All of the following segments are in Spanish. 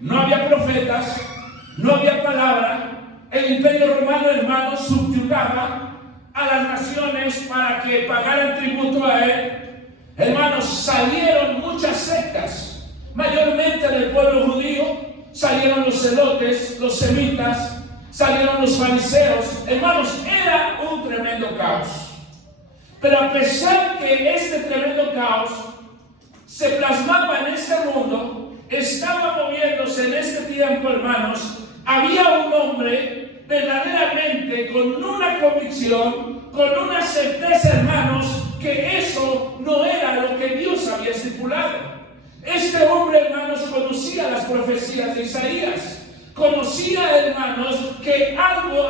no había profetas, no había palabra. El imperio romano, hermanos, subyugaba a las naciones para que pagaran tributo a él. Hermanos, salieron muchas sectas, mayormente del pueblo judío. Salieron los celotes, los semitas, salieron los fariseos. Hermanos, era un tremendo caos. Pero a pesar que este tremendo caos se plasmaba en este mundo, estaba moviéndose en este tiempo, hermanos, había un hombre verdaderamente con una convicción, con una certeza, hermanos, que eso no era lo que Dios había estipulado. Este hombre, hermanos, conocía las profecías de Isaías. Conocía, hermanos, que algo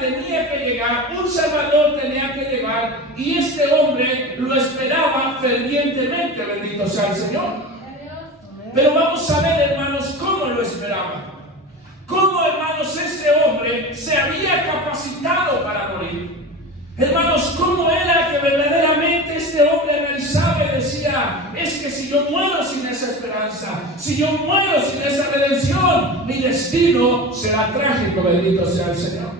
tenía que llegar, un Salvador tenía que llegar, y este hombre lo esperaba fervientemente, bendito sea el Señor. Pero vamos a ver, hermanos, cómo lo esperaba. Cómo, hermanos, este hombre se había capacitado para morir. Hermanos, cómo era que verdaderamente este hombre analizaba y decía: es que si yo muero sin esa esperanza, si yo muero sin esa redención, mi destino será trágico, bendito sea el Señor.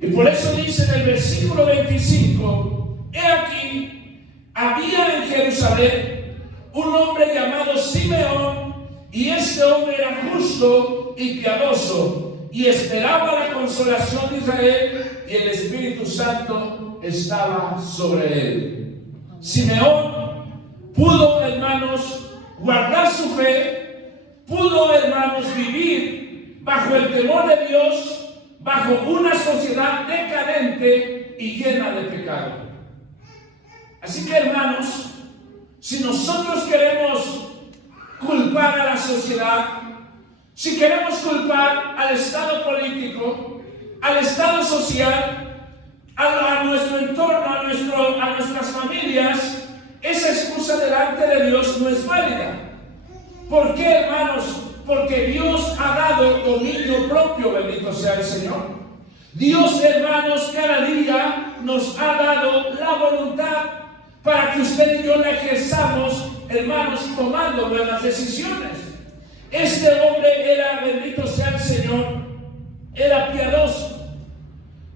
Y por eso dice en el versículo 25: he aquí, había en Jerusalén un hombre llamado Simeón, y este hombre era justo y piadoso, y esperaba la consolación de Israel, y el Espíritu Santo estaba sobre él. Simeón pudo, hermanos, guardar su fe, pudo, hermanos, vivir bajo el temor de Dios, bajo una sociedad decadente y llena de pecado. Así que, hermanos, si nosotros queremos culpar a la sociedad, si queremos culpar al estado político, al estado social, a nuestro entorno, a nuestras familias, esa excusa delante de Dios no es válida. ¿Por qué, hermanos? Porque Dios ha dado dominio propio, bendito sea el Señor. Dios, hermanos, cada día nos ha dado la voluntad para que usted y yo la ejerzamos, hermanos, tomando buenas decisiones. Este hombre era, bendito sea el Señor, era piadoso.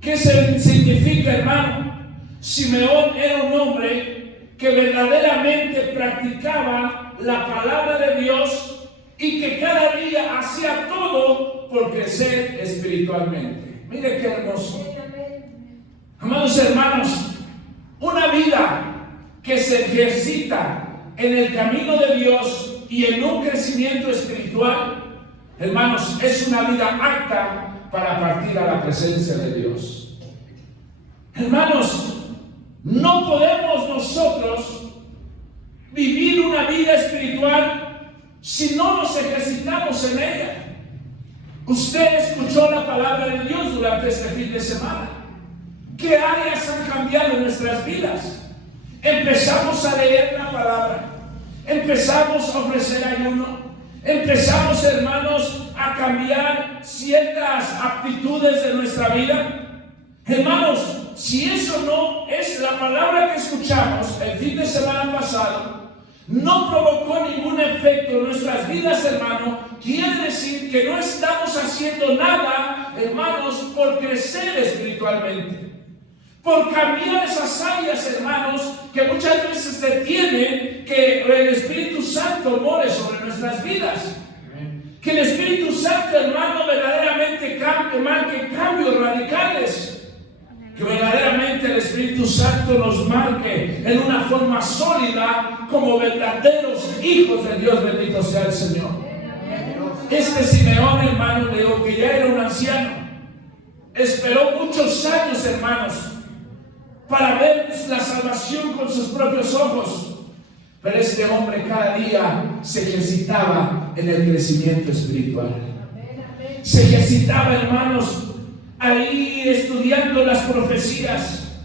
¿Qué significa, hermano? Simeón era un hombre que verdaderamente practicaba la palabra de Dios y que cada día hacía todo por crecer espiritualmente. Mire qué hermoso. Amados hermanos, una vida que se ejercita en el camino de Dios y en un crecimiento espiritual, hermanos, es una vida apta para partir a la presencia de Dios. Hermanos, no podemos nosotros vivir una vida espiritual si no nos ejercitamos en ella. Usted escuchó la palabra de Dios durante este fin de semana. ¿Qué áreas han cambiado en nuestras vidas? Empezamos a leer la palabra, empezamos a ofrecer ayuno, empezamos, hermanos, a cambiar ciertas actitudes de nuestra vida. Hermanos, si eso no es la palabra que escuchamos el fin de semana pasado, no provocó ningún efecto en nuestras vidas, hermano, quiere decir que no estamos haciendo nada, hermanos, por crecer espiritualmente, por cambiar esas áreas, hermanos, que muchas veces detienen que el Espíritu Santo more sobre nuestras vidas. Que el Espíritu Santo, hermano, verdaderamente marque cambios radicales. Que verdaderamente el Espíritu Santo nos marque en una forma sólida como verdaderos hijos de Dios, bendito sea el Señor. Este Simeón, hermano, digo que ya era un anciano, esperó muchos años, hermanos, para ver la salvación con sus propios ojos. Pero este hombre cada día se ejercitaba en el crecimiento espiritual. Se ejercitaba, hermanos, ahí estudiando las profecías.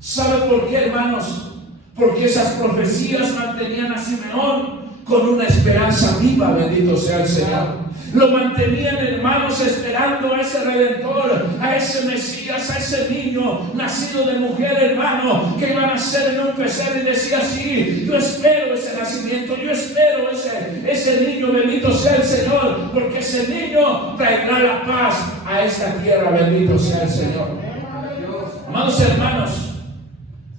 ¿Sabe por qué, hermanos? Porque esas profecías mantenían a Simeón con una esperanza viva, bendito sea el Señor. Lo mantenían, hermanos, esperando a ese Redentor, a ese Mesías, a ese niño nacido de mujer, hermano, que iba a nacer en un pesebre. Y decía así: yo espero ese nacimiento, yo espero ese niño, bendito sea el Señor, porque ese niño traerá la paz a esta tierra, bendito sea el Señor. Amados hermanos,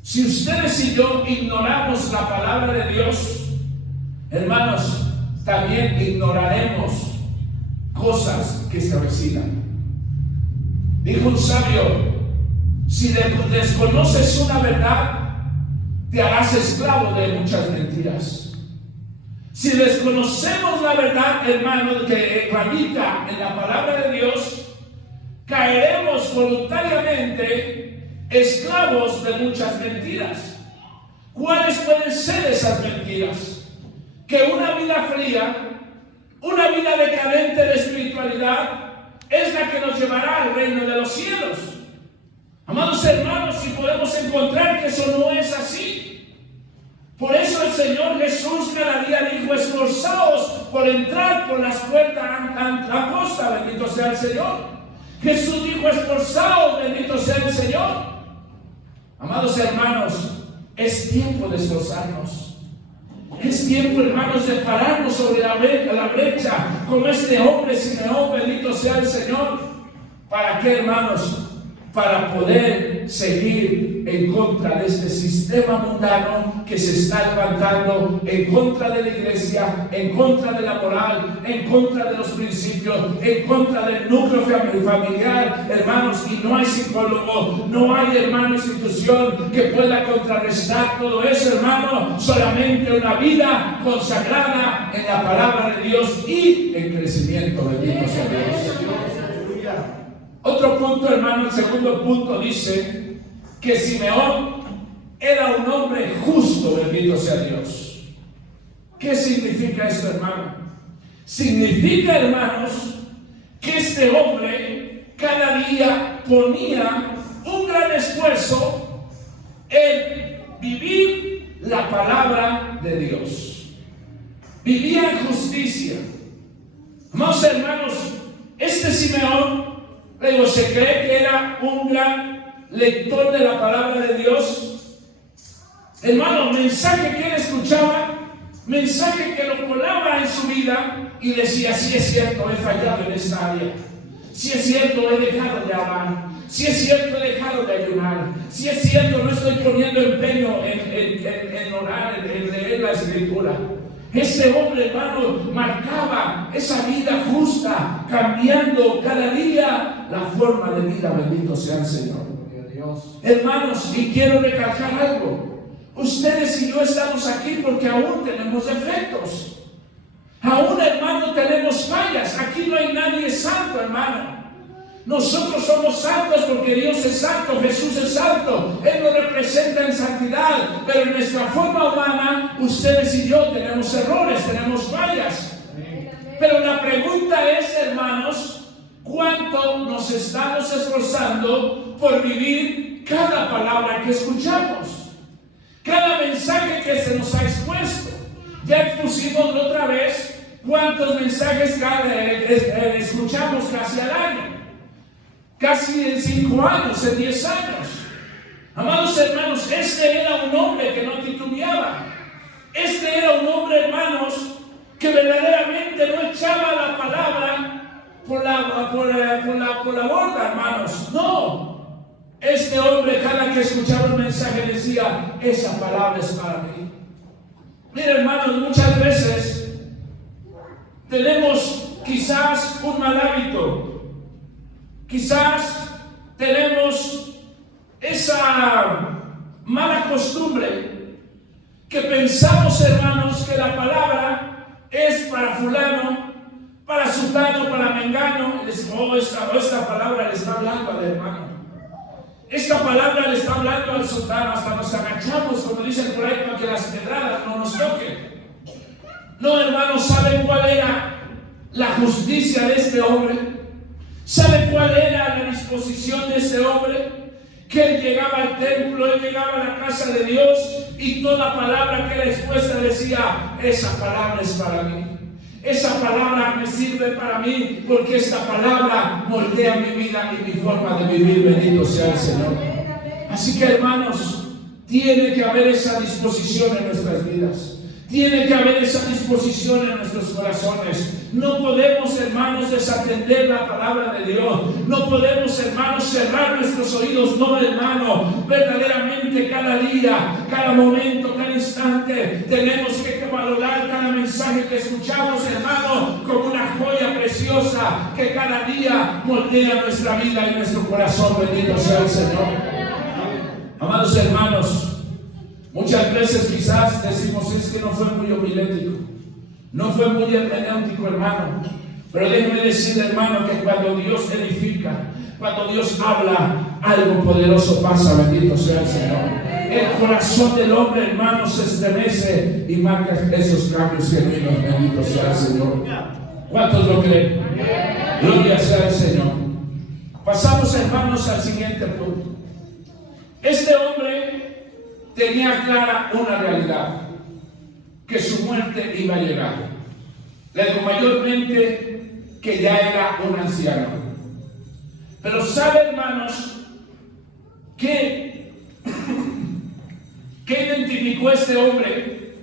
si ustedes y yo ignoramos la palabra de Dios, hermanos, también ignoraremos cosas que se avecinan. Dijo un sabio: si desconoces una verdad, te harás esclavo de muchas mentiras. Si desconocemos la verdad, hermano, que radica en la palabra de Dios, caeremos voluntariamente esclavos de muchas mentiras. ¿Cuáles pueden ser esas mentiras? Que una vida fría, una vida decadente de espiritualidad es la que nos llevará al reino de los cielos. Amados hermanos, si podemos encontrar que eso no es así. Por eso el Señor Jesús cada día dijo: esforzaos por entrar por las puertas angostas, bendito sea el Señor. Jesús dijo: esforzaos, bendito sea el Señor. Amados hermanos, es tiempo de esforzarnos. Es tiempo, hermanos, de pararnos sobre la brecha, como este hombre Simeón, bendito sea el Señor. ¿Para qué, hermanos? Para poder seguir en contra de este sistema mundano que se está levantando en contra de la iglesia, en contra de la moral, en contra de los principios, en contra del núcleo familiar, hermanos. Y no hay psicólogo, no hay, hermano, institución que pueda contrarrestar todo eso, hermano. Solamente una vida consagrada en la palabra de Dios y en crecimiento, bendito sea Dios. Otro punto, hermano, el segundo punto dice que Simeón era un hombre justo, bendito sea Dios. ¿Qué significa esto, hermano? Significa, hermanos, que este hombre cada día ponía un gran esfuerzo en vivir la palabra de Dios. Vivía en justicia. Amados hermanos, este Simeón, luego se cree que era un gran lector de la palabra de Dios. Hermano, mensaje que él escuchaba, mensaje que lo colaba en su vida y decía: sí es cierto, he fallado en esta área. Sí es cierto, he dejado de amar. Sí es cierto, he dejado de ayunar. Sí es cierto, no estoy poniendo empeño en orar, en leer la Escritura. Este hombre, hermano, marcaba esa vida justa, cambiando cada día la forma de vida, bendito sea el Señor. Hermanos, y quiero recalcar algo: ustedes y yo estamos aquí porque aún tenemos defectos, aún, hermano, tenemos fallas. Aquí no hay nadie santo, hermano. Nosotros somos santos porque Dios es santo, Jesús es santo, Él nos representa en santidad, pero en nuestra forma humana, ustedes y yo tenemos errores, tenemos fallas. Pero la pregunta es, hermanos, ¿cuánto nos estamos esforzando por vivir cada palabra que escuchamos? Cada mensaje que se nos ha expuesto. Ya expusimos otra vez cuántos mensajes escuchamos casi al año. Casi en 5 años, en 10 años. Amados hermanos, este era un hombre que no titubeaba. Este era un hombre, hermanos, que verdaderamente no echaba la palabra por la borda, hermanos. No. Este hombre, cada que escuchaba un mensaje, decía: esa palabra es para mí. Mira, hermanos, muchas veces tenemos quizás un mal hábito. Quizás tenemos esa mala costumbre que pensamos, hermanos, que la palabra es para fulano, para sutano, para mengano. Y decimos: esta palabra le está hablando al hermano. Esta palabra le está hablando al sutano. Hasta nos agachamos, como dicen por ahí, para que las pedradas no nos toquen. No, hermanos, ¿saben cuál era la justicia de este hombre? ¿Sabe cuál era la disposición de ese hombre? que él llegaba al templo, él llegaba a la casa de Dios y toda palabra que él expuesta decía, esa palabra es para mí. Esa palabra me sirve para mí porque esta palabra moldea mi vida y mi forma de vivir. Bendito sea el Señor. Así que, hermanos, tiene que haber esa disposición en nuestras vidas. Tiene que haber esa disposición en nuestros corazones. No podemos, hermanos, desatender la palabra de Dios. No podemos, hermanos, cerrar nuestros oídos. No, hermano. Verdaderamente cada día, cada momento, cada instante, tenemos que valorar cada mensaje que escuchamos, hermano, como una joya preciosa que cada día moldea nuestra vida y nuestro corazón. Bendito sea el Señor. Amados hermanos, muchas veces quizás decimos, es que no fue muy homilético, no fue muy hermenéutico, hermano. Pero déjeme decir, hermano, que cuando Dios edifica, cuando Dios habla, algo poderoso pasa. Bendito sea el Señor. El corazón del hombre, hermano, se estremece y marca esos cambios genuinos. Bendito sea el Señor. ¿Cuántos lo creen? Gloria sea el Señor. Pasamos, hermanos, al siguiente punto. Este hombre tenía clara una realidad, que su muerte iba a llegar. Le digo mayormente que ya era un anciano. Pero sabe, hermanos, que identificó este hombre,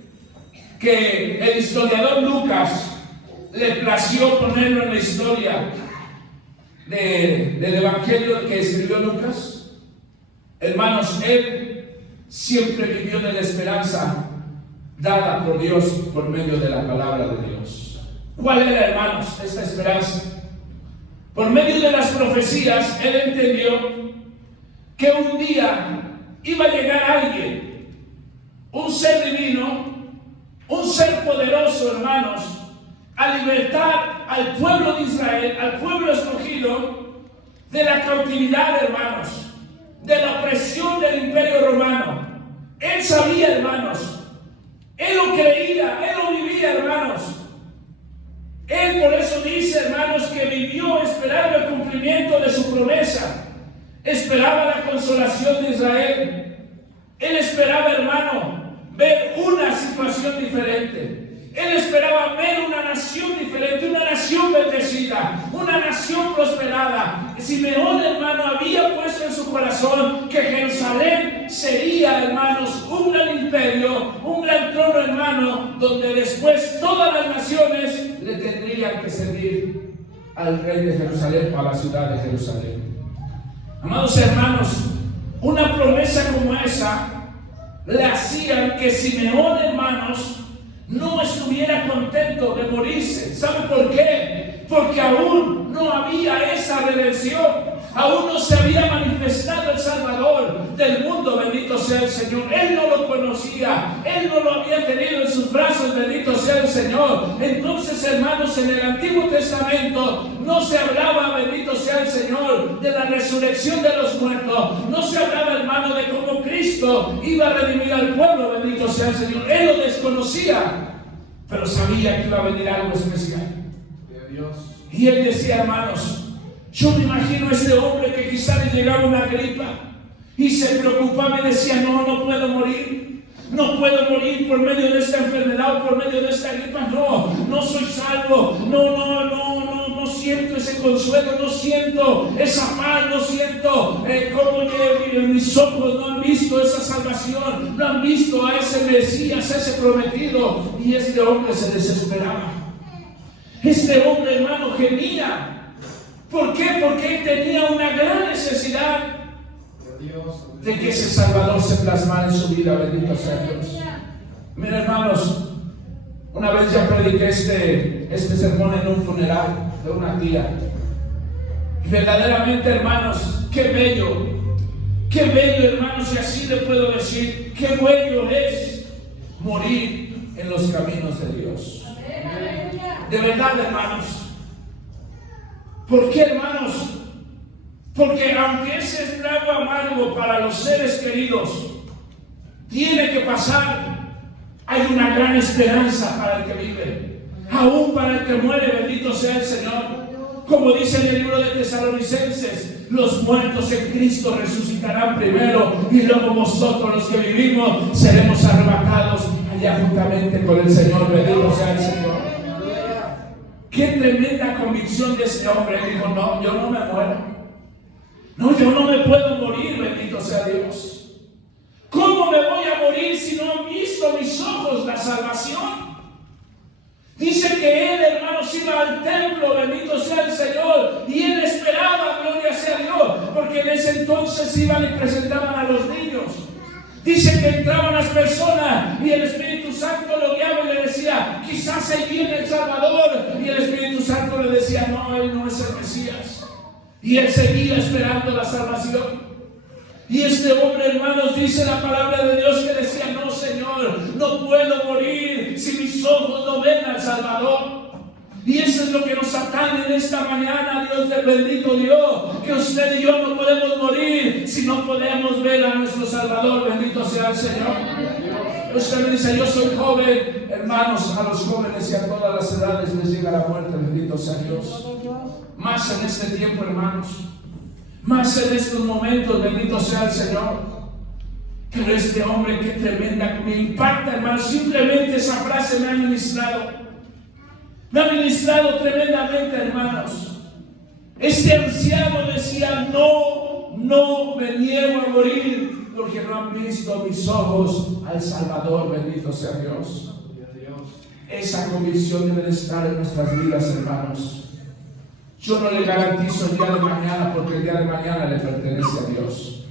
que el historiador Lucas le plació ponerlo en la historia del evangelio que escribió Lucas. Hermanos, él siempre vivió de la esperanza dada por Dios por medio de la palabra de Dios. ¿Cuál era, hermanos, esta esperanza? Por medio de las profecías, él entendió que un día iba a llegar alguien, un ser divino, un ser poderoso, hermanos, a libertar al pueblo de Israel, al pueblo escogido, de la cautividad, hermanos, de la opresión del imperio romano. Él sabía, hermanos, él lo creía, él lo vivía, hermanos. Él por eso dice, hermanos, que vivió esperando el cumplimiento de su promesa. Esperaba la consolación de Israel. Él esperaba, hermano, ver una situación diferente. Él esperaba ver una nación diferente, una nación bendecida, una nación prosperada. Simeón, hermano, había puesto en su corazón que Jerusalén sería, hermanos, un gran imperio, un gran trono, hermano, donde después todas las naciones le tendrían que servir al rey de Jerusalén o a la ciudad de Jerusalén. Amados hermanos, una promesa como esa le hacían que Simeón, hermanos, no estuviera contento de morirse. ¿Sabe por qué? Porque aún no había esa redención. Aún no se había manifestado el Salvador del mundo. Bendito sea el Señor. Él no lo conocía. Él no lo había tenido en sus brazos. Bendito sea el Señor. Entonces, hermanos, en el Antiguo Testamento no se hablaba, bendito sea el Señor, de la resurrección de los muertos. No se hablaba, hermano, de cómo Cristo iba a redimir al pueblo. Bendito sea el Señor. Él lo desconocía, pero sabía que iba a venir algo especial de Dios. Y él decía, hermanos, yo me imagino a este hombre que quizá le llegaba una gripa y se preocupaba y decía, no puedo morir. No puedo morir por medio de esta enfermedad o por medio de esta gripa. No soy salvo. No siento ese consuelo. No siento esa paz. No siento como mis ojos no han visto esa salvación. No han visto a ese Mesías, a ese prometido. Y este hombre se desesperaba. Este hombre, hermano, gemía. ¿Por qué? Porque él tenía una gran necesidad de que ese Salvador se plasmara en su vida. Bendito sea Dios. Miren, hermanos, una vez ya prediqué este sermón en un funeral de una tía. Y verdaderamente, hermanos, qué bello, hermanos, y así le puedo decir, qué bello es morir en los caminos de Dios. De verdad, hermanos. ¿Por qué, hermanos? Porque aunque ese trago amargo para los seres queridos tiene que pasar, hay una gran esperanza para el que vive, aún para el que muere. Bendito sea el Señor. Como dice en el libro de Tesalonicenses, los muertos en Cristo resucitarán primero y luego nosotros los que vivimos seremos arrebatados allá juntamente con el Señor. Bendito sea el Señor. Qué tremenda convicción de este hombre. Él dijo, no, yo no me muero. No, yo no me puedo morir, bendito sea Dios. ¿Cómo me voy a morir si no han visto mis ojos la salvación? Dice que él, hermanos, iba al templo, bendito sea el Señor, y él esperaba, gloria sea Dios, porque en ese entonces iban y presentaban a los niños. Dice que entraban las personas y el Espíritu Santo lo guiaba y le decía, quizás ahí viene el Salvador, y el Espíritu Santo le decía, no, él no es el Mesías. Y él seguía esperando la salvación. Y este hombre, hermanos, dice la palabra de Dios que decía, no, Señor, no puedo morir si mis ojos no ven al Salvador. Y eso es lo que nos atañe en esta mañana, Dios del bendito Dios, que usted y yo no podemos morir si no podemos ver a nuestro Salvador. Bendito sea el Señor. Usted me dice, yo soy joven. Hermanos, a los jóvenes y a todas las edades les llega la muerte. Bendito sea Dios. Más en este tiempo, hermanos. Más en estos momentos, bendito sea el Señor. Pero este hombre, qué tremenda, me impacta, hermano. Simplemente esa frase me ha ministrado. Me ha ministrado tremendamente, hermanos. Este anciano decía, no me niego a morir, porque no han visto mis ojos al Salvador. Bendito sea Dios. Esa convicción debe estar en nuestras vidas, hermanos. Yo no le garantizo el día de mañana, porque el día de mañana le pertenece a Dios.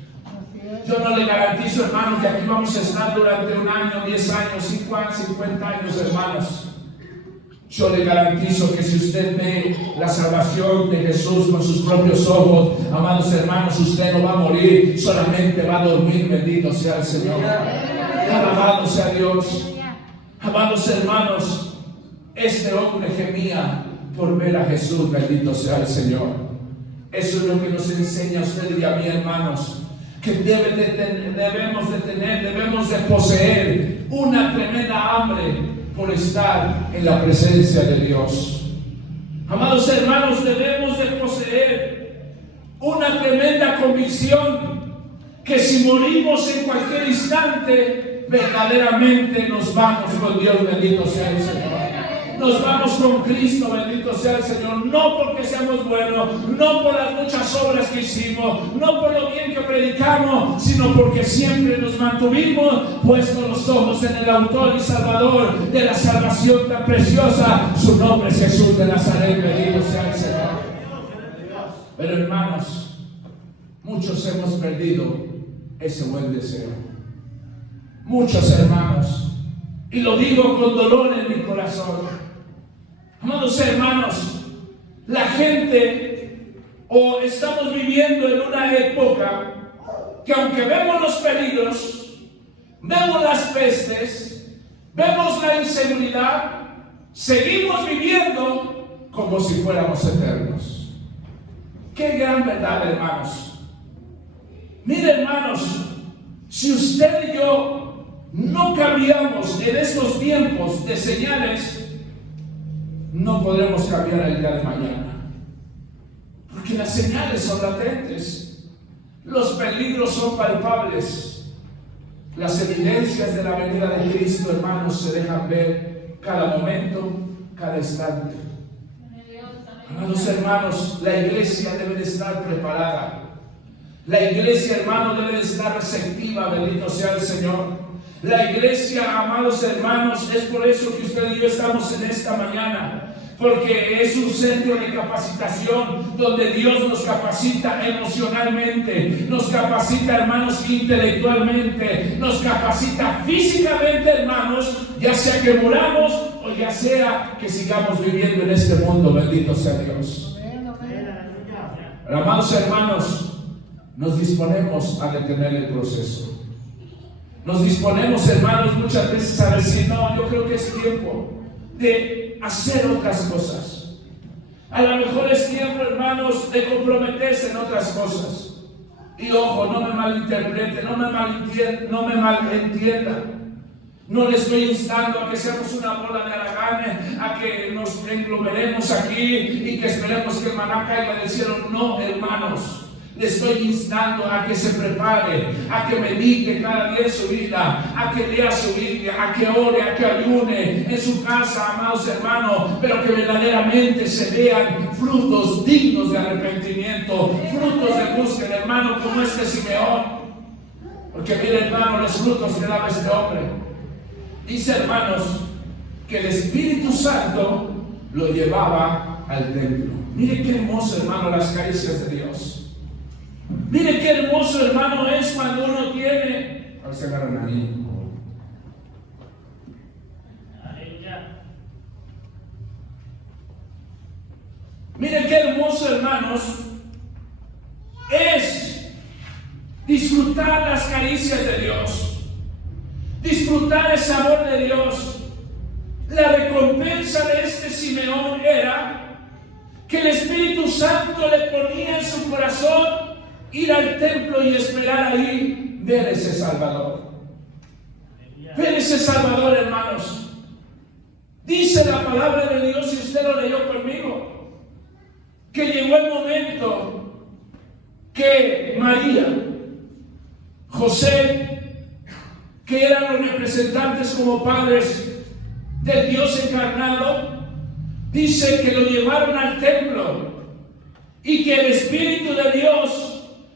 Yo no le garantizo, hermanos, que aquí vamos a estar durante 1 año, 10 años, 5 años, 50 años, hermanos. Yo le garantizo que si usted ve la salvación de Jesús con sus propios ojos, amados hermanos, usted no va a morir, solamente va a dormir. Bendito sea el Señor. Alabado sea Dios. Amados hermanos, este hombre gemía por ver a Jesús. Bendito sea el Señor. Eso es lo que nos enseña a usted y a mí, hermanos, que debemos de poseer una tremenda hambre por estar en la presencia de Dios. Amados hermanos, debemos de poseer una tremenda convicción que si morimos en cualquier instante, verdaderamente nos vamos con Dios. Bendito sea el Señor. Nos vamos con Cristo, bendito sea el Señor. No porque seamos buenos, no por las muchas obras que hicimos, no por lo bien que predicamos, sino porque siempre nos mantuvimos puestos los ojos en el autor y salvador de la salvación tan preciosa. Su nombre es Jesús de Nazaret, bendito sea el Señor. Pero hermanos, muchos hemos perdido ese buen deseo. Muchos hermanos, y lo digo con dolor en mi corazón. Amados hermanos, la gente, o estamos viviendo en una época que aunque vemos los peligros, vemos las pestes, vemos la inseguridad, seguimos viviendo como si fuéramos eternos. Qué gran verdad, hermanos. Mire, hermanos, si usted y yo no cambiamos en estos tiempos de señales, no podremos cambiar el día de mañana, porque las señales son latentes, los peligros son palpables, las evidencias de la venida de Cristo, hermanos, se dejan ver cada momento, cada instante. Amados hermanos, la iglesia debe de estar preparada, la iglesia, hermanos, debe de estar receptiva. Bendito sea el Señor. La iglesia, amados hermanos, es por eso que usted y yo estamos en esta mañana, porque es un centro de capacitación donde Dios nos capacita emocionalmente, nos capacita, hermanos, intelectualmente, nos capacita físicamente, hermanos, ya sea que muramos o ya sea que sigamos viviendo en este mundo. Bendito sea Dios. Pero, amados hermanos, nos disponemos a detener el proceso. Nos disponemos, hermanos, muchas veces a decir, no, yo creo que es tiempo de hacer otras cosas. A lo mejor es tiempo, hermanos, de comprometerse en otras cosas. Y ojo, no me malinterprete, no me malentienda. No le estoy instando a que seamos una bola de haraganes, a que nos englomeremos aquí y que esperemos que el maná caiga del cielo. No, hermanos. Le estoy instando a que se prepare, a que medite cada día en su vida, a que lea su Biblia, a que ore, a que ayune en su casa, amados hermanos, pero que verdaderamente se vean frutos dignos de arrepentimiento, frutos de búsqueda, hermano, como este Simeón. Porque mire, hermano, los frutos que daba este hombre. Dice, hermanos, que el Espíritu Santo lo llevaba al templo. Mire qué hermoso, hermano, las caricias de Dios. Mire qué hermoso, hermano, es cuando uno tiene. A ver si agarran a mí. Mire qué hermoso, hermanos, es disfrutar las caricias de Dios, disfrutar el sabor de Dios. La recompensa de este Simeón era que el Espíritu Santo le ponía en su corazón ir al templo y esperar ahí ver ese Salvador. Ver ese Salvador, hermanos. Dice la palabra de Dios, y usted lo leyó conmigo, que llegó el momento que María, José, que eran los representantes como padres del Dios encarnado, dice que lo llevaron al templo y que el Espíritu de Dios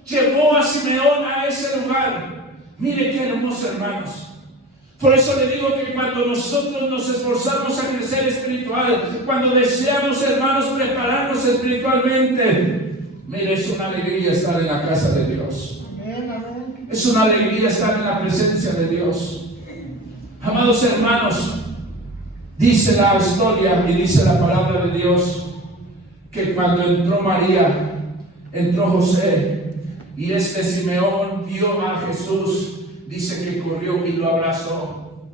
llevó a Simeón a ese lugar. Mire qué hermoso, hermanos. Por eso le digo que cuando nosotros nos esforzamos a crecer espiritual, cuando deseamos, hermanos, prepararnos espiritualmente, mire, es una alegría estar en la casa de Dios. Es una alegría estar en la presencia de Dios. Amados hermanos, dice la historia y dice la palabra de Dios que cuando entró María, entró José, y este Simeón vio a Jesús, dice que corrió y lo abrazó.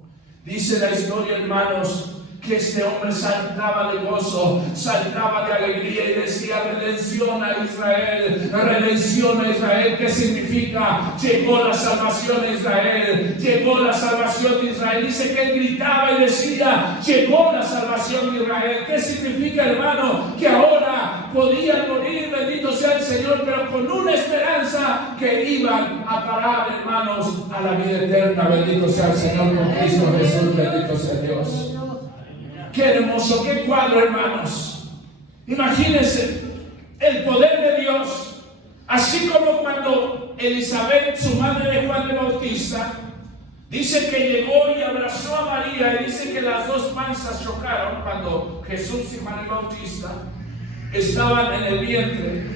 Dice la historia, hermanos, que este hombre saltaba de gozo, saltaba de alegría y decía: redención a Israel, redención a Israel. ¿Qué significa? Llegó la salvación a Israel, llegó la salvación de Israel. Dice que él gritaba y decía: llegó la salvación de Israel. ¿Qué significa, hermano? Que ahora podían morir, bendito sea el Señor, pero con una esperanza, que iban a parar, hermanos, a la vida eterna. Bendito sea el Señor con Cristo Jesús, bendito sea Dios. Qué hermoso, qué cuadro, hermanos. Imagínense el poder de Dios, así como cuando Elizabeth, su madre de Juan el Bautista, dice que llegó y abrazó a María, y dice que las dos panzas chocaron cuando Jesús y Juan el Bautista estaban en el vientre.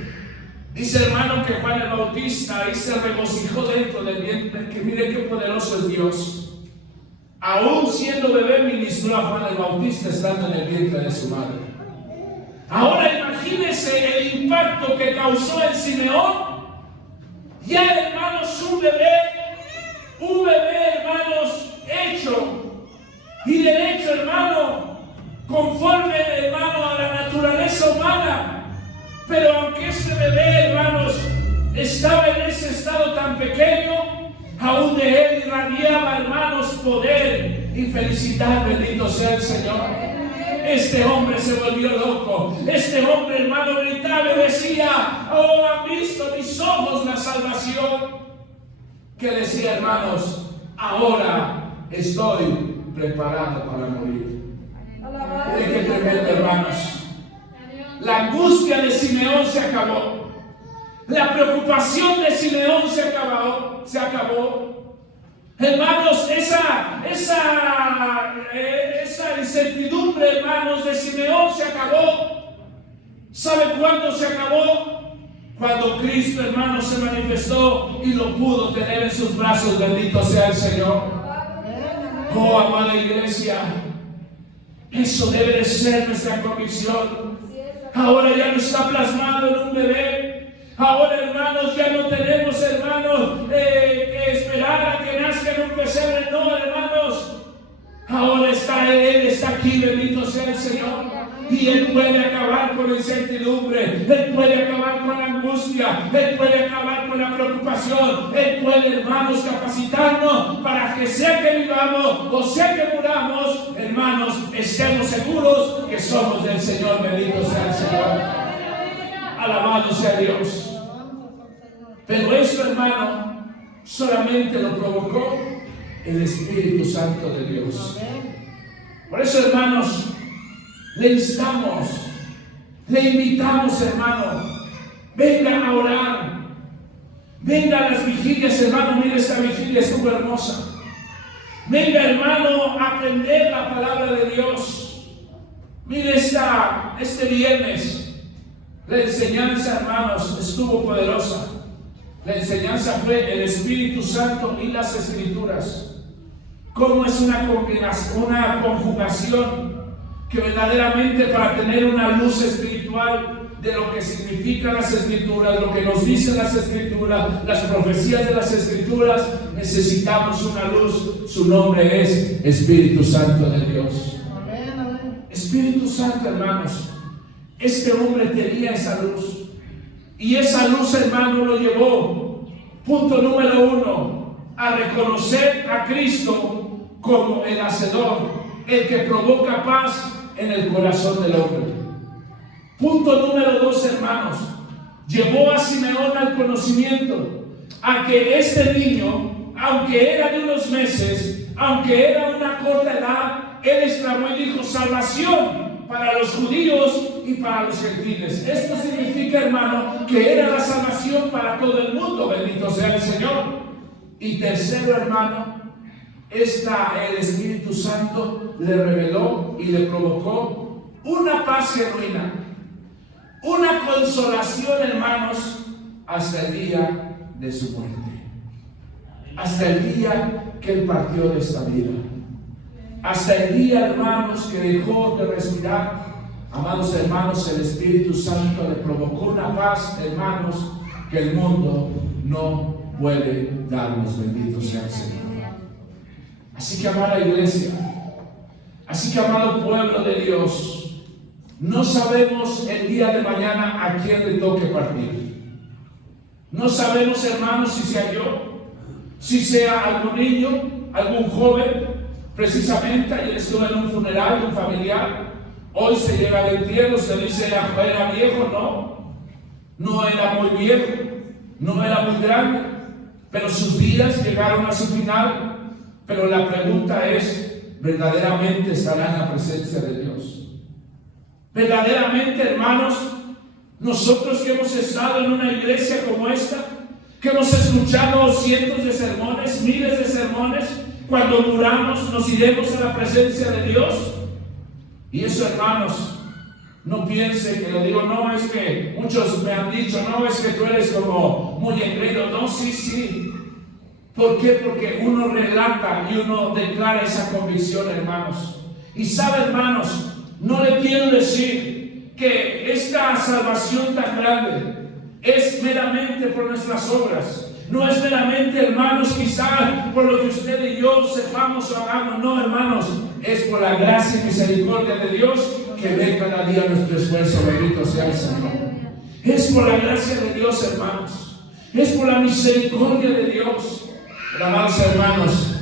Dice, hermano, que Juan el Bautista ahí se regocijó dentro del vientre, que mire qué poderoso es Dios. Aún siendo bebé, ministró a Juan el Bautista estando en el vientre de su madre. Ahora imagínense el impacto que causó en Simeón. Ya, hermanos, un bebé, hermanos, hecho y derecho, hermano, conforme, hermano, a la naturaleza humana. Pero aunque ese bebé, hermanos, estaba en ese estado tan pequeño, aún de él irradiaba, hermanos, poder y felicidad. Bendito sea el Señor. Este hombre se volvió loco. Este hombre, hermano, gritaba y decía: oh, han visto mis ojos la salvación. Que decía, hermanos: ahora estoy preparado para morir. Miren qué tremendo, hermanos. La angustia de Simeón se acabó. La preocupación de Simeón se acabó. Hermanos, esa incertidumbre, hermanos, de Simeón se acabó. ¿Sabe cuándo se acabó? Cuando Cristo, hermanos, se manifestó y lo pudo tener en sus brazos. Bendito sea el Señor. Oh, amada iglesia, eso debe de ser nuestra convicción. Ahora ya no está plasmado en un bebé. Ahora, hermanos, ya no tenemos, hermanos, que esperar a que nazca en un pesebre. No, hermanos. Ahora Él está aquí, bendito sea el Señor. Y Él puede acabar con la incertidumbre. Él puede acabar acabar con la angustia, Él puede acabar con la preocupación, Él puede, hermanos, capacitarnos para que sea que vivamos o sea que muramos, hermanos, estemos seguros que somos del Señor. Bendito sea el Señor. Alabado sea Dios. Pero esto, hermano, solamente lo provocó el Espíritu Santo de Dios. Por eso, hermanos, le instamos, le invitamos, hermano, venga a orar, venga a las vigilias, hermano. Mire, esta vigilia estuvo hermosa. Venga, hermano, a aprender la palabra de Dios. Mire, este viernes la enseñanza, hermanos, estuvo poderosa. La enseñanza fue el Espíritu Santo y las Escrituras. Cómo es una conjugación que verdaderamente, para tener una luz espiritual de lo que significan las Escrituras, lo que nos dicen las Escrituras, las profecías de las Escrituras, necesitamos una luz. Su nombre es Espíritu Santo de Dios. Espíritu Santo, hermanos. Este hombre tenía esa luz. Y esa luz, hermano, lo llevó, punto número 1, a reconocer a Cristo como el hacedor, el que provoca paz en el corazón del hombre. Punto número 2, hermanos, llevó a Simeón al conocimiento, a que este niño, aunque era de unos meses, aunque era una corta edad, él exclamó y dijo: salvación para los judíos y para los gentiles. Esto significa, hermano, que era la salvación para todo el mundo. Bendito sea el Señor. Y tercero, hermano, el Espíritu Santo le reveló y le provocó una paz genuina, una consolación, hermanos, hasta el día de su muerte, hasta el día que él partió de esta vida, hasta el día, hermanos, que dejó de respirar. Amados hermanos, el Espíritu Santo le provocó una paz, hermanos, que el mundo no puede darnos. Bendito sea el Señor. Así que, amada iglesia, así que, amado pueblo de Dios, no sabemos el día de mañana a quién le toque partir. No sabemos, hermanos, si sea yo, si sea algún niño, algún joven. Precisamente ayer estuve en un funeral de un familiar. Hoy se llega al entierro, se dice: era viejo. No era muy viejo, no era muy grande, pero sus días llegaron a su final. Pero la pregunta es: ¿verdaderamente estará en la presencia de Dios? Verdaderamente, hermanos, nosotros que hemos estado en una iglesia como esta, que hemos escuchado cientos de sermones, miles de sermones, cuando muramos nos iremos a la presencia de Dios. Y eso, hermanos, no piense que lo digo, no es que muchos me han dicho, no es que tú eres como muy engreído. No, sí. ¿Por qué? Porque uno relata y uno declara esa convicción, hermanos. Y sabe, hermanos, no le quiero decir que esta salvación tan grande es meramente por nuestras obras. No es meramente, hermanos, quizás por lo que usted y yo sepamos o hagamos. No, hermanos, es por la gracia y misericordia de Dios que ve cada día nuestro esfuerzo. Bendito sea el Señor. Es por la gracia de Dios, hermanos. Es por la misericordia de Dios. Pero, amados hermanos,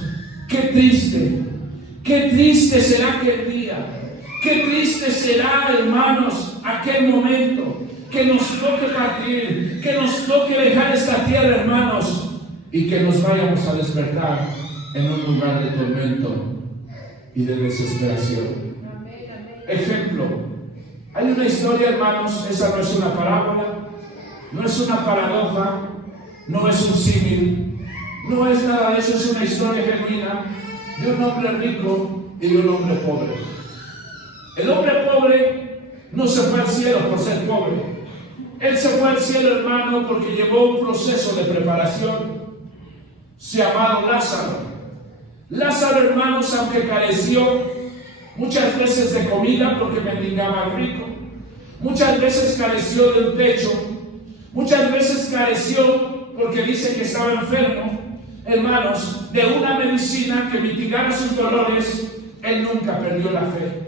qué triste será aquel día. Qué triste será, hermanos, aquel momento que nos toque partir, que nos toque dejar esta tierra, hermanos, y que nos vayamos a despertar en un lugar de tormento y de desesperación. Ejemplo, hay una historia, hermanos, esa no es una parábola, no es una paradoja, no es un símil, no es nada de eso, es una historia genuina de un hombre rico y de un hombre pobre. El hombre pobre no se fue al cielo por ser pobre. Él se fue al cielo, hermano, porque llevó un proceso de preparación. Se llamaba Lázaro. Lázaro, hermanos, aunque careció muchas veces de comida porque mendigaba al rico, muchas veces careció de un techo, muchas veces careció porque dice que estaba enfermo, hermanos, de una medicina que mitigara sus dolores. Él nunca perdió la fe.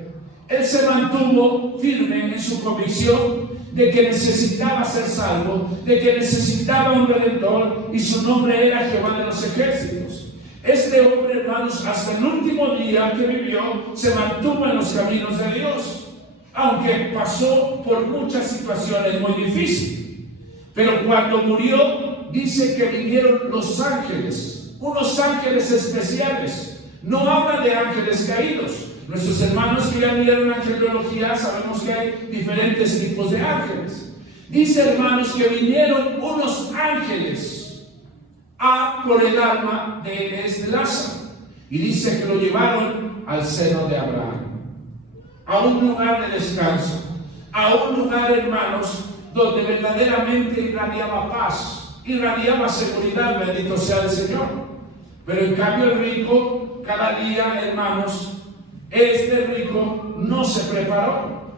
Él se mantuvo firme en su convicción de que necesitaba ser salvo, de que necesitaba un redentor, y su nombre era Jehová de los ejércitos. Este hombre, hermanos, hasta el último día que vivió, se mantuvo en los caminos de Dios, aunque pasó por muchas situaciones muy difíciles. Pero cuando murió, dice que vinieron los ángeles, unos ángeles especiales. No habla de ángeles caídos. Nuestros hermanos que ya vieron angelología sabemos que hay diferentes tipos de ángeles. Dice, hermanos, que vinieron unos ángeles a por el alma de este Lázaro, y dice que lo llevaron al seno de Abraham, a un lugar de descanso, a un lugar, hermanos, donde verdaderamente irradiaba paz, irradiaba seguridad, bendito sea el Señor. Pero en cambio el rico, cada día, hermanos, este rico no se preparó.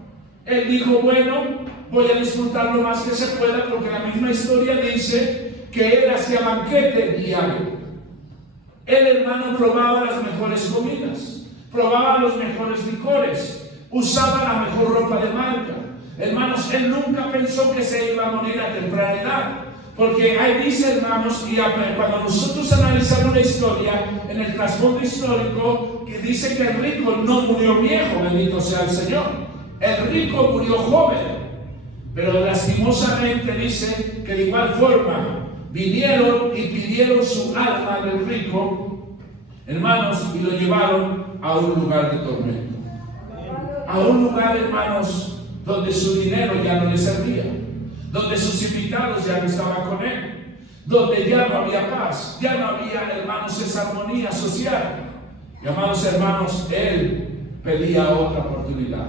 Él dijo, bueno, voy a disfrutar lo más que se pueda, porque la misma historia dice que él hacía banquete diario. El hermano probaba las mejores comidas, probaba los mejores licores, usaba la mejor ropa de marca. Hermanos, él nunca pensó que se iba a morir a temprana edad. Porque ahí dice, hermanos, y cuando nosotros analizamos la historia, en el trasfondo histórico, que dice que el rico no murió viejo, bendito sea el Señor. El rico murió joven. Pero lastimosamente dice que de igual forma vinieron y pidieron su alma del rico, hermanos, y lo llevaron a un lugar de tormento. A un lugar, hermanos, donde su dinero ya no le servía, donde sus invitados ya no estaban con él, donde ya no había paz, ya no había, hermanos, esa armonía social. Y, amados hermanos, él pedía otra oportunidad.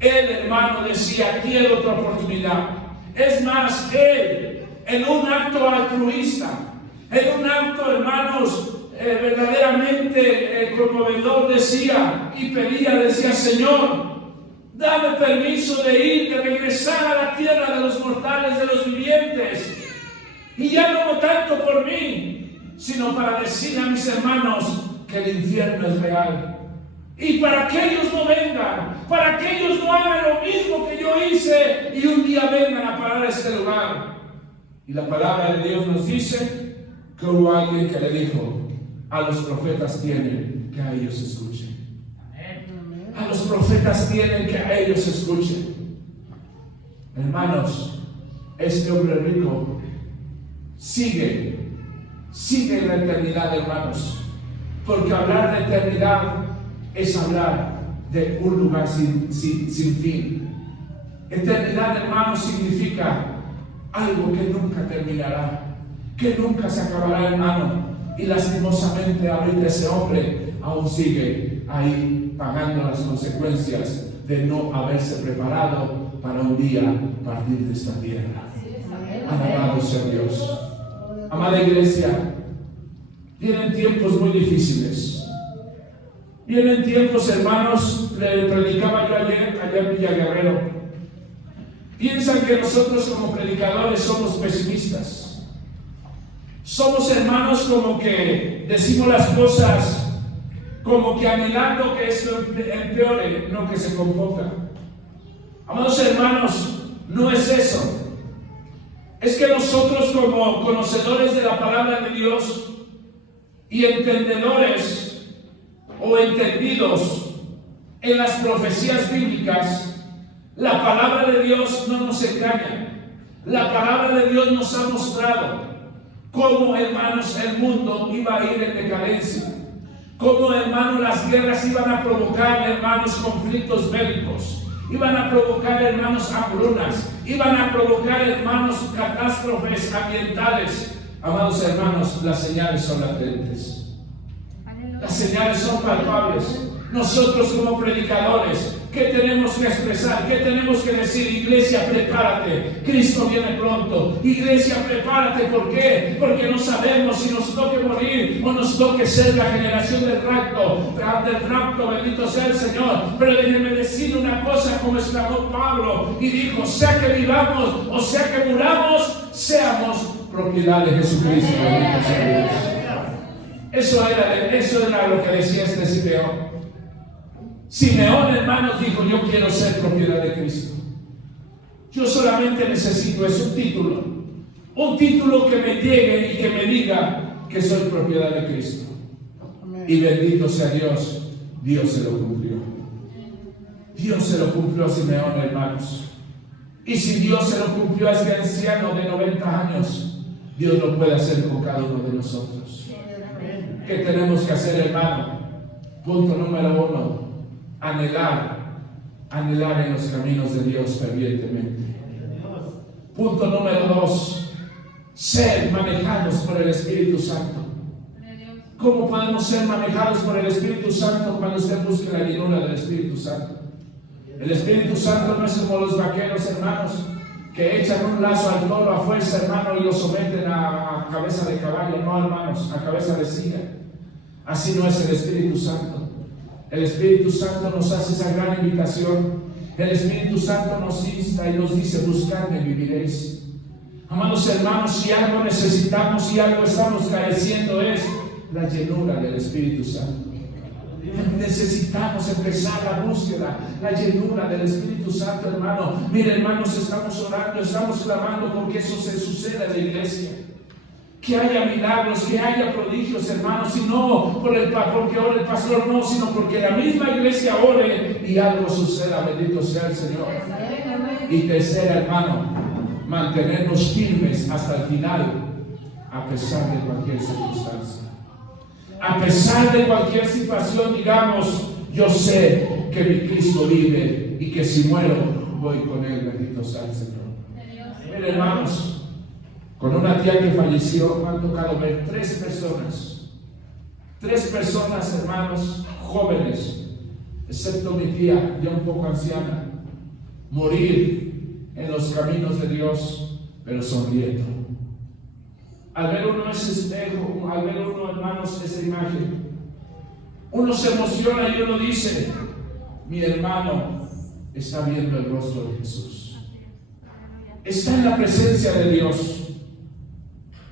Él, hermano, decía, quiero otra oportunidad. Es más, él, en un acto altruista, en un acto, hermanos, verdaderamente conmovedor, decía y pedía, decía, Señor, dame permiso de ir, de regresar a la tierra de los mortales, de los vivientes. Y ya no tanto por mí, sino para decir a mis hermanos que el infierno es real. Y para que ellos no vengan, para que ellos no hagan lo mismo que yo hice y un día vengan a parar a este lugar. Y la palabra de Dios nos dice que hubo alguien que le dijo, a los profetas tienen que a ellos escuchen. A los profetas tienen que a ellos escuchen. Hermanos, este hombre rico sigue en la eternidad, hermanos, porque hablar de eternidad es hablar de un lugar sin fin. Eternidad, hermanos, significa algo que nunca terminará, que nunca se acabará, hermano. Y lastimosamente ahorita ese hombre aún sigue ahí pagando las consecuencias de no haberse preparado para un día partir de esta tierra. Alabado sea Dios. Amada iglesia, vienen tiempos muy difíciles. Vienen tiempos, hermanos, le predicaba yo ayer allá en Villa Guerrero. Piensan que nosotros como predicadores somos pesimistas. Somos, hermanos, como que decimos las cosas como que anhelando que esto empeore, no que se componga. Amados hermanos, no es eso. Es que nosotros, como conocedores de la palabra de Dios y entendedores o entendidos en las profecías bíblicas, la palabra de Dios no nos engaña. La palabra de Dios nos ha mostrado cómo, hermanos, el mundo iba a ir en decadencia. Cómo, hermanos, las guerras iban a provocar, hermanos, conflictos bélicos. Iban a provocar, hermanos, hambrunas. Iban a provocar, hermanos, catástrofes ambientales. Amados hermanos, las señales son latentes. Las señales son palpables. Nosotros como predicadores, ¿qué tenemos que expresar? ¿Qué tenemos que decir? Iglesia, prepárate. Cristo viene pronto. Iglesia, prepárate. ¿Por qué? Porque no sabemos si nos toque morir o nos toque ser la generación del rapto, bendito sea el Señor. Pero déjenme decir una cosa, como exclamó Pablo y dijo, sea que vivamos o sea que muramos, seamos propiedad de Jesucristo. Bendito sea Dios. Eso era lo que decía este Simeón. Simeón, hermanos, dijo: yo quiero ser propiedad de Cristo. Yo solamente necesito un título que me llegue y que me diga que soy propiedad de Cristo. Amén. Y bendito sea Dios, Dios se lo cumplió. Dios se lo cumplió a Simeón, hermanos. Y si Dios se lo cumplió a este anciano de 90 años, Dios lo puede hacer con cada uno de nosotros. ¿Qué tenemos que hacer, hermano? Punto número 1: anhelar en los caminos de Dios fervientemente. Punto número 2: ser manejados por el Espíritu Santo. ¿Cómo podemos ser manejados por el Espíritu Santo cuando usted busca la llenura del Espíritu Santo? El Espíritu Santo no es como los vaqueros, hermanos, que echan un lazo al toro a fuerza, hermano, y lo someten a cabeza de caballo. No, hermanos, a cabeza de silla. Así no es el Espíritu Santo. El Espíritu Santo nos hace esa gran invitación. El Espíritu Santo nos insta y nos dice: buscadme y viviréis. Amados hermanos, si algo necesitamos, si algo estamos careciendo, es la llenura del Espíritu Santo. Necesitamos empezar la búsqueda, la llenura del Espíritu Santo, hermano. Mire, hermanos, estamos orando, estamos clamando porque eso se suceda en la iglesia. Que haya milagros, que haya prodigios, hermanos, y no porque ore el pastor, no, sino porque la misma iglesia ore y algo suceda. Bendito sea el Señor. Y tercera, hermano, mantenernos firmes hasta el final, a pesar de cualquier circunstancia. A pesar de cualquier situación, digamos: yo sé que mi Cristo vive y que si muero, voy con Él. Bendito sea el Señor. Miren, hermanos, con una tía que falleció, me han tocado ver 3 personas, hermanos, jóvenes, excepto mi tía, ya un poco anciana, morir en los caminos de Dios, pero sonriendo. Al ver uno ese espejo, al ver uno, hermanos, esa imagen, uno se emociona y uno dice: mi hermano está viendo el rostro de Jesús, está en la presencia de Dios,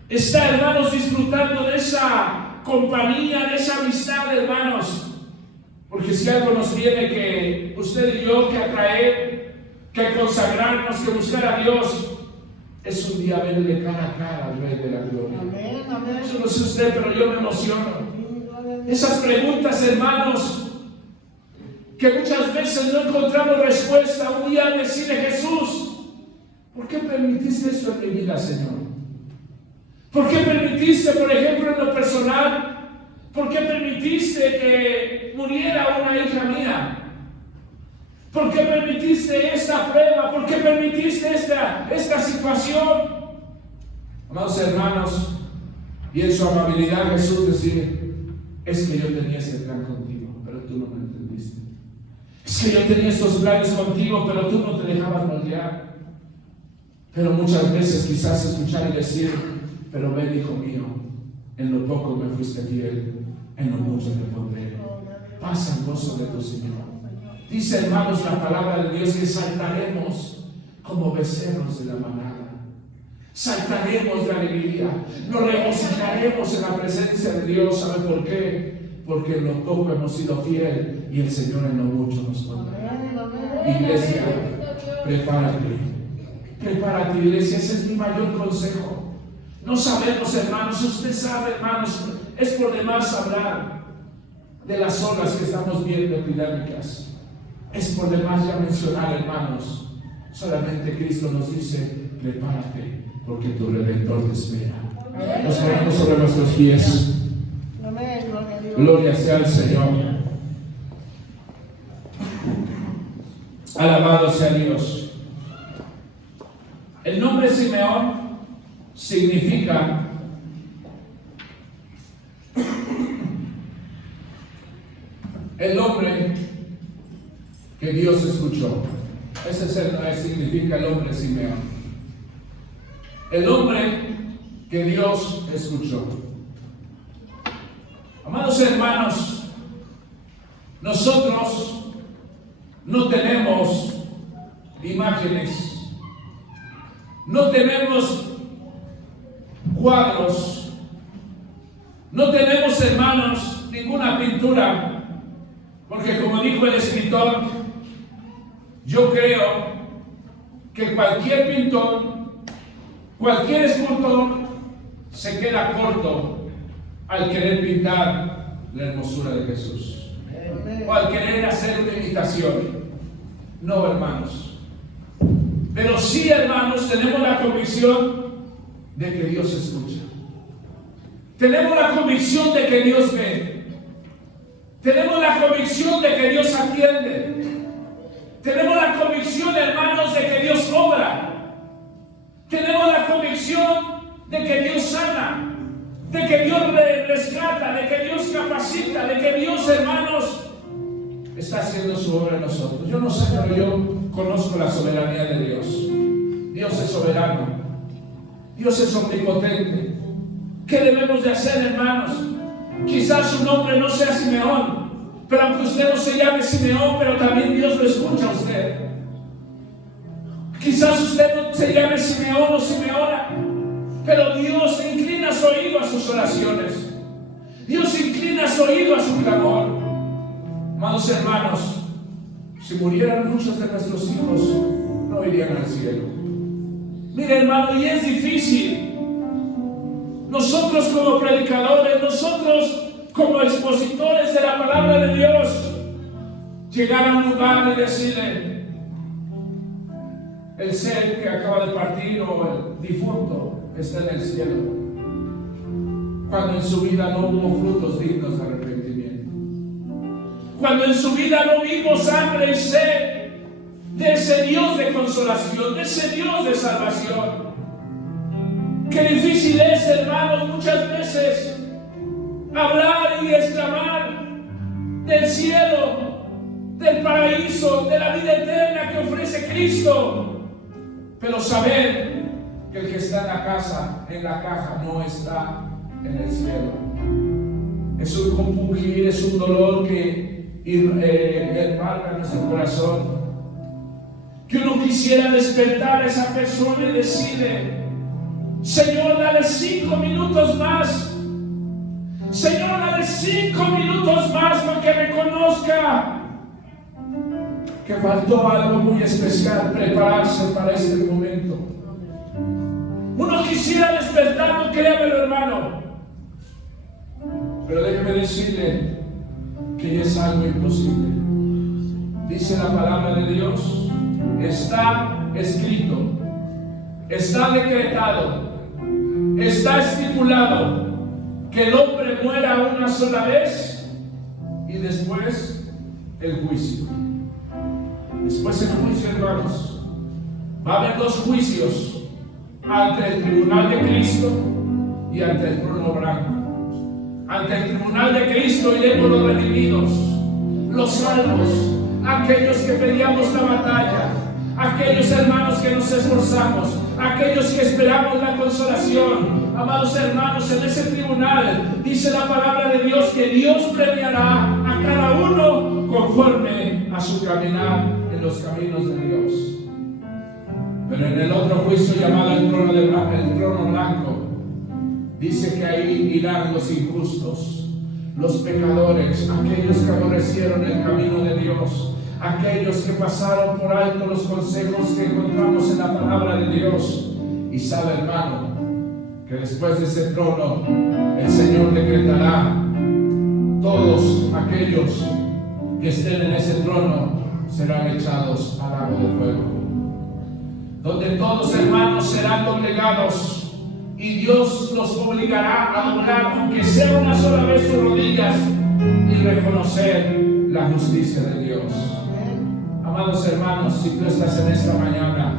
está, hermanos, disfrutando de esa compañía, de esa amistad, hermanos. Porque si algo nos tiene que usted y yo que atraer, que consagrarnos, que buscar a Dios, es un día verle cara a cara al Rey de la Gloria. Amén, amén. Yo no sé usted, pero yo me emociono. Esas preguntas, hermanos, que muchas veces no encontramos respuesta. Un día decirle: Jesús, ¿por qué permitiste esto en mi vida, Señor? ¿Por qué permitiste, por ejemplo, en lo personal, por qué permitiste que muriera una hija mía? ¿Por qué permitiste esta prueba? ¿Por qué permitiste esta situación? Amados hermanos, y en su amabilidad Jesús decía: es que yo tenía este plan contigo, pero tú no me entendiste. Es que yo tenía estos planes contigo, pero tú no te dejabas moldear. Pero muchas veces quizás escuchar y decir: pero ven, hijo mío, en lo poco me fuiste fiel, en lo mucho te pondré. Pasa el gozo de tu Señor. Dice, hermanos, la palabra de Dios que saltaremos como becerros de la manada. Saltaremos de alegría, nos regocijaremos en la presencia de Dios. ¿Sabe por qué? Porque en lo poco hemos sido fiel y el Señor en lo mucho nos pondrá. Iglesia, prepárate, iglesia. Ese es mi mayor consejo. No sabemos, hermanos, usted sabe, hermanos, es por demás hablar de las olas que estamos viendo epidémicas. Es por demás ya mencionar, hermanos. Solamente Cristo nos dice: prepárate, porque tu Redentor te espera. Nos ponemos sobre nuestros pies. Gloria sea al Señor. Alabado sea Dios. El nombre Simeón significa el hombre que Dios escuchó. Ese es significa el hombre Simeón. El hombre que Dios escuchó. Amados hermanos, nosotros no tenemos imágenes, no tenemos cuadros, no tenemos, hermanos, ninguna pintura. Porque como dijo el escritor, yo creo que cualquier pintor, cualquier escultor se queda corto al querer pintar la hermosura de Jesús. O al querer hacer una imitación. No, hermanos. Pero sí, hermanos, tenemos la convicción de que Dios escucha. Tenemos la convicción de que Dios ve. Tenemos la convicción de que Dios atiende. Tenemos la convicción, hermanos, de que Dios obra. Tenemos la convicción de que Dios sana, de que Dios rescata, de que Dios capacita, de que Dios, hermanos, está haciendo su obra en nosotros. Yo no sé, pero yo conozco la soberanía de Dios. Dios es soberano. Dios es omnipotente. ¿Qué debemos de hacer, hermanos? Quizás su nombre no sea Simeón, pero aunque usted no se llame Simeón, pero también Dios lo escucha a usted. Quizás usted no se llame Simeón o Simeona, pero Dios inclina su oído a sus oraciones. Dios inclina su oído a su clamor. Amados hermanos, si murieran muchos de nuestros hijos, no irían al cielo. Mire, hermano, y es difícil. Nosotros como predicadores, nosotros como expositores de la palabra de Dios, llegar a un lugar y decirle, el ser que acaba de partir o el difunto está en el cielo, cuando en su vida no hubo frutos dignos de arrepentimiento, cuando en su vida no vimos hambre y sed de ese Dios de consolación, de ese Dios de salvación. Qué difícil es, hermanos, muchas veces hablar y exclamar del cielo, del paraíso, de la vida eterna que ofrece Cristo, pero saber que el que está en la casa, en la caja, no está en el cielo. Es un compungir, es un dolor que embarga nuestro corazón. Que uno quisiera despertar a esa persona y decirle, Señor, dale 5 minutos más. Señor, dale 5 minutos más para que me conozca. Que faltó algo muy especial, prepararse para este momento. Uno quisiera despertar, no créamelo, hermano. Pero déjeme decirle que es algo imposible. Dice la palabra de Dios, está escrito, está decretado, está estipulado que el hombre muera una sola vez y después el juicio. Después el juicio, hermanos. Va a haber 2 juicios, ante el tribunal de Cristo y ante el trono blanco. Ante el tribunal de Cristo iremos los redimidos, los salvos, aquellos que peleamos la batalla, aquellos hermanos que nos esforzamos, aquellos que esperamos la consolación. Amados hermanos, en ese tribunal dice la palabra de Dios que Dios premiará a cada uno conforme a su caminar en los caminos de Dios. Pero en el otro juicio llamado el trono blanco, dice que ahí irán los injustos, los pecadores, aquellos que aborrecieron el camino de Dios, aquellos que pasaron por alto los consejos que encontramos en la palabra de Dios. Y sabe, hermano, que después de ese trono el Señor decretará todos aquellos que estén en ese trono serán echados al lago de fuego, donde todos, hermanos, serán doblegados y Dios los obligará a doblar, aunque sea una sola vez, sus rodillas y reconocer la justicia de Dios. Amados hermanos, si tú estás en esta mañana,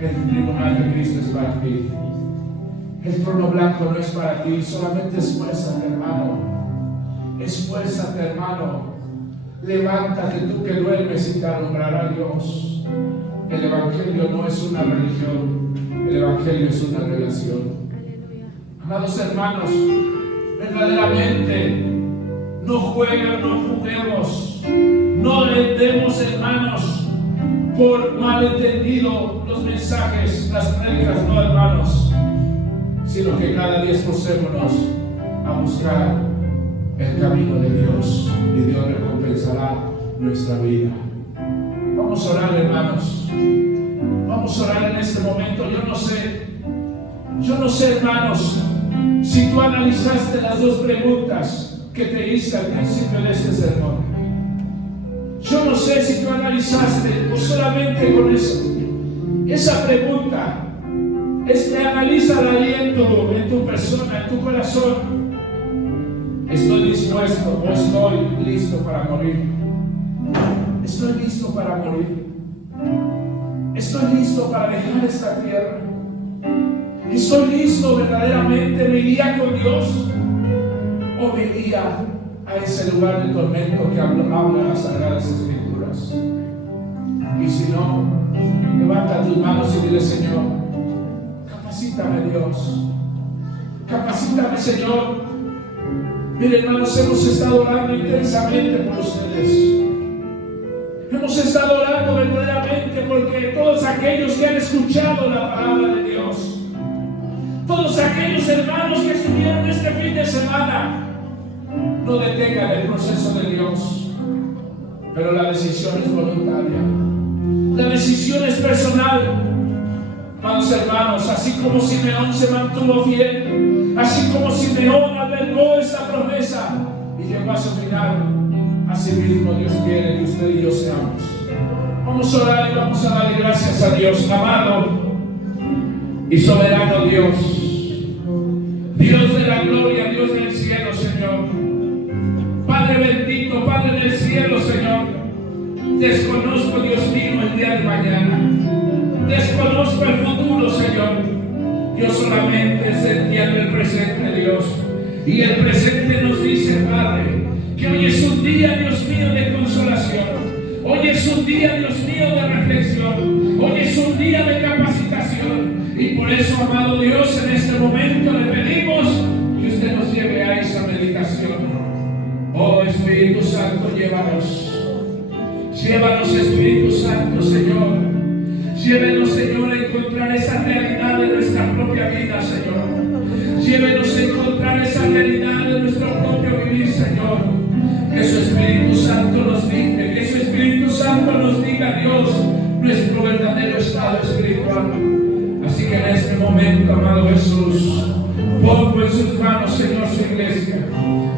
el tribunal de Cristo es para ti. El trono blanco no es para ti. Solamente esfuérzate, hermano. Esfuérzate, hermano. Levántate, tú que duermes, y te alumbrará Dios. El Evangelio no es una religión. El Evangelio es una relación. Amados hermanos, verdaderamente no juguemos. No le demos, hermanos, por malentendido los mensajes, las prédicas, no, hermanos, sino que cada día esforcémonos a buscar el camino de Dios y Dios recompensará nuestra vida. Vamos a orar, hermanos. Vamos a orar en este momento. Yo no sé, hermanos, si tú analizaste las dos preguntas que te hice al principio de este sermón. Yo no sé si tú analizaste o solamente con eso. Esa pregunta es que analiza el aliento en tu persona, en tu corazón. ¿Estoy dispuesto o estoy listo para morir? Estoy listo para morir. Estoy listo para dejar esta tierra. Estoy listo verdaderamente. ¿Me iría con Dios o me iría a ese lugar de tormento que hablan las Sagradas Escrituras? Y si no, levanta tus manos y dile: Señor, capacítame, Dios. Capacítame, Señor. Miren, hermanos, hemos estado orando intensamente por ustedes. Hemos estado orando verdaderamente porque todos aquellos que han escuchado la palabra de Dios, todos aquellos hermanos que estuvieron este fin de semana, no detengan el proceso de Dios. Pero la decisión es voluntaria. La decisión es personal. Amados hermanos, así como Simeón se mantuvo fiel, así como Simeón albergó esta promesa y llegó a su final, así mismo Dios quiere que usted y yo seamos. Vamos a orar y vamos a darle gracias a Dios, amado y soberano Dios. Dios de la gloria, Dios del cielo, Señor. Padre bendito, Padre del cielo, Señor. Desconozco, Dios mío, el día de mañana. Desconozco el futuro, Señor. Yo solamente entiendo el presente, Dios. Y el presente nos dice, Padre, que hoy es un día, Dios mío, de consolación. Hoy es un día, Dios mío, de reflexión. Hoy es un día de capacitación. Y por eso, amado Dios, en este momento le pedimos que usted nos lleve a esa meditación. Oh Espíritu Santo, llévanos. Llévanos, Espíritu Santo, Señor. Llévenos, Señor, a encontrar esa realidad de nuestra propia vida, Señor. Llévenos a encontrar esa realidad de nuestro propio vivir, Señor. Que su Espíritu Santo nos diga, que su Espíritu Santo nos diga, Dios, nuestro verdadero estado espiritual. Así que en este momento, amado Jesús, pongo en sus manos, Señor, su iglesia.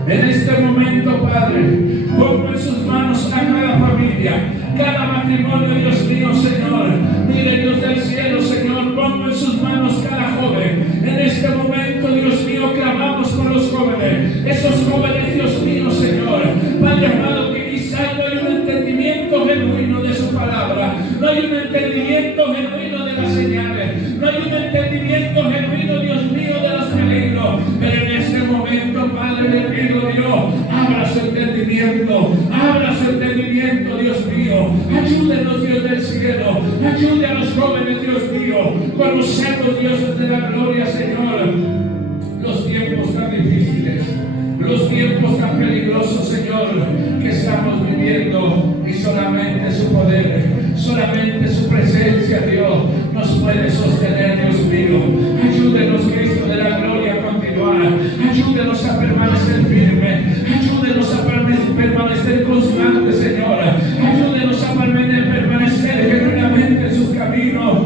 En este momento, Padre, pongo en sus manos a cada familia, cada matrimonio, Dios mío, Señor. Mire, Dios del cielo, Señor, pongo en sus manos cada joven. En este momento, Dios mío, clamamos por los jóvenes. Esos jóvenes, Dios mío, Señor. Padre amado, que quizás no hay un entendimiento genuino de su palabra. No hay un entendimiento genuino de las señales. No hay un entendimiento genuino, Dios mío, de los peligros. Pero en este momento, Padre, le pido, Dios, abra su entendimiento, Dios mío. Ayúdenos, Dios del cielo. Ayude a los jóvenes, Dios mío. Conocemos, Dios de la gloria, Señor, los tiempos tan difíciles, los tiempos tan peligrosos, Señor, que estamos viviendo. Y solamente su poder, solamente su presencia, Dios, nos puede sostener, Dios mío. Ayúdenos, Cristo de la gloria, a continuar. Ayúdenos a permanecer firmes. Ayúdenos a permanecer constantes, Señor. Ayúdenos a permanecer genuinamente en sus caminos.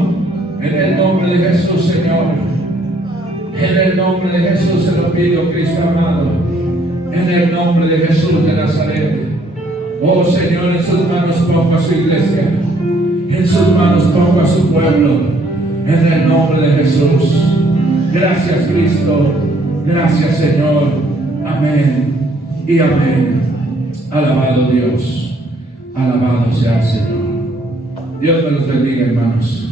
En el nombre de Jesús, Señor. En el nombre de Jesús se lo pido, Cristo amado. En el nombre de Jesús de Nazaret. Oh Señor, en sus manos pongo a su iglesia. En sus manos pongo a su pueblo. En el nombre de Jesús. Gracias, Cristo. Gracias, Señor. Amén y amén. Alabado Dios. Alabado sea el Señor. Dios me los bendiga, hermanos.